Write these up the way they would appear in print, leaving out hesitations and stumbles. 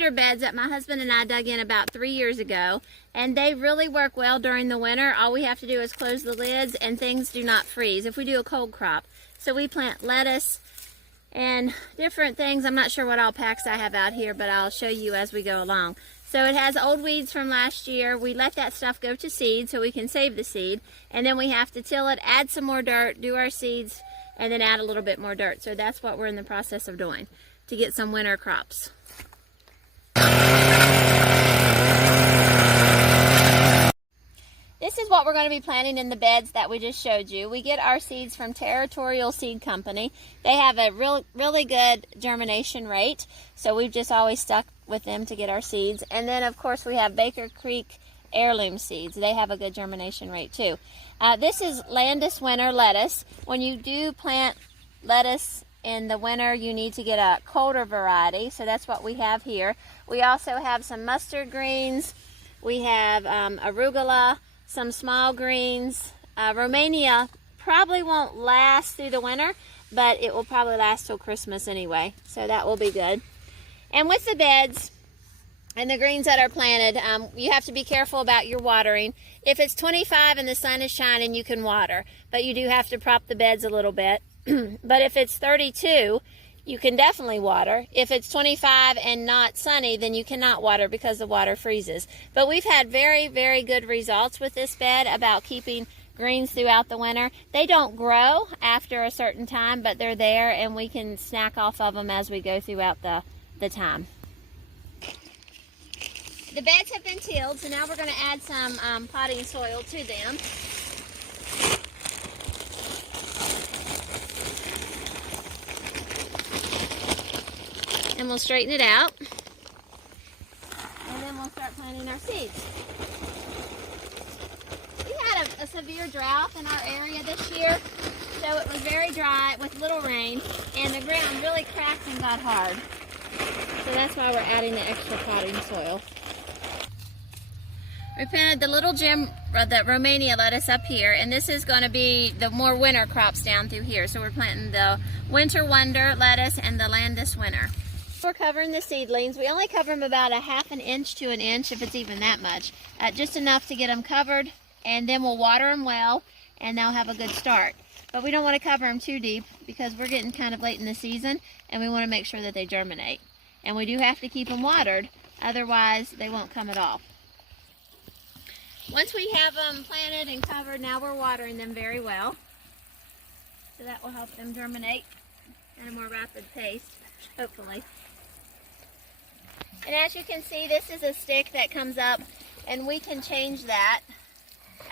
cedar beds that my husband and I dug in about 3 years ago, and they really work well during the winter. All we have to do is close the lids and things do not freeze if we do a cold crop. So we plant lettuce and different things. I'm not sure what all packs I have out here, but I'll show you as we go along. So it has old weeds from last year. We let that stuff go to seed so we can save the seed, and then we have to till it, add some more dirt, do our seeds, and then add a little bit more dirt. So that's what we're in the process of doing to get some winter crops. This is what we're going to be planting in the beds that we just showed you. We get our seeds from Territorial Seed Company. They have a really good germination rate, so we've just always stuck with them to get our seeds. And then of course we have Baker Creek heirloom seeds. They have a good germination rate too. This is Landis winter lettuce. When you do plant lettuce in the winter, you need to get a colder variety, so that's what we have here. We also have some mustard greens. We have arugula, some small greens. Romania probably won't last through the winter, but it will probably last till Christmas anyway, so that will be good. And with the beds and the greens that are planted, you have to be careful about your watering. If it's 25 and the sun is shining, you can water, but you do have to prop the beds a little bit. But if it's 32, you can definitely water. If it's 25 and not sunny, then you cannot water because the water freezes. But we've had very, very good results with this bed about keeping greens throughout the winter. They don't grow after a certain time, but they're there and we can snack off of them as we go throughout the time. The beds have been tilled, so now we're going to add some potting soil to them. And we'll straighten it out, and then we'll start planting our seeds. We had a severe drought in our area this year, so it was very dry with little rain, and the ground really cracked and got hard. So that's why we're adding the extra potting soil. We planted the little the Romania lettuce up here, and this is going to be the more winter crops down through here. So we're planting the Winter Wonder lettuce and the Landis Winter. We're covering the seedlings. We only cover them about a ½ inch to an inch, if it's even that much. Just enough to get them covered, and then we'll water them well, and they'll have a good start. But we don't want to cover them too deep because we're getting kind of late in the season, and we want to make sure that they germinate. And we do have to keep them watered, otherwise they won't come at all. Once we have them planted and covered, now we're watering them very well. So that will help them germinate at a more rapid pace, hopefully. And as you can see, this is a stick that comes up, and we can change that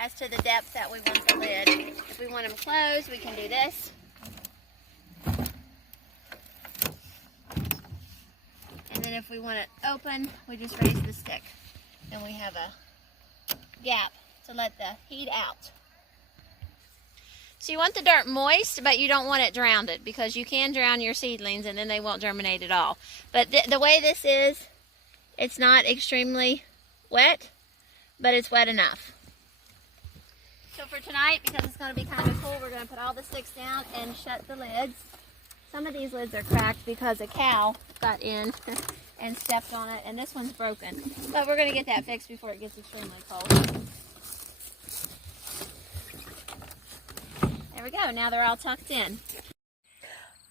as to the depth that we want the lid. If we want them closed, we can do this. And then if we want it open, we just raise the stick. Then we have a gap to let the heat out. So you want the dirt moist, but you don't want it drowned, because you can drown your seedlings and then they won't germinate at all. But the way this is, it's not extremely wet, but it's wet enough. So for tonight, because it's going to be kind of cool, we're going to put all the sticks down and shut the lids. Some of these lids are cracked because a cow got in and stepped on it, and this one's broken. But we're going to get that fixed before it gets extremely cold. There we go. Now they're all tucked in.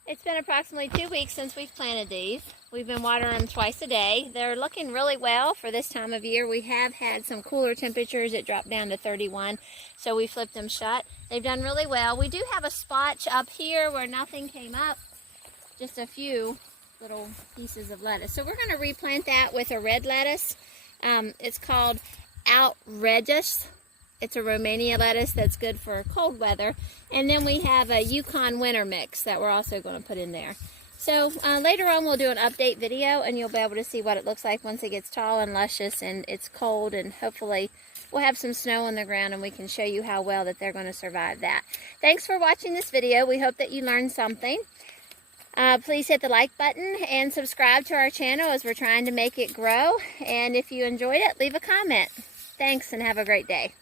It's been approximately 2 weeks since we've planted these. We've been watering them twice a day. They're looking really well for this time of year. We have had some cooler temperatures. It dropped down to 31, so we flipped them shut. They've done really well. We do have a spot up here where nothing came up, just a few little pieces of lettuce. So we're going to replant that with a red lettuce. It's called Outrageous. It's a Romania lettuce that's good for cold weather. And then we have a Yukon winter mix that we're also going to put in there. So later on we'll do an update video, and you'll be able to see what it looks like once it gets tall and luscious and it's cold, and hopefully we'll have some snow on the ground and we can show you how well that they're going to survive that. Thanks for watching this video. We hope that you learned something. Please hit the like button and subscribe to our channel as we're trying to make it grow. And if you enjoyed it, leave a comment. Thanks, and have a great day.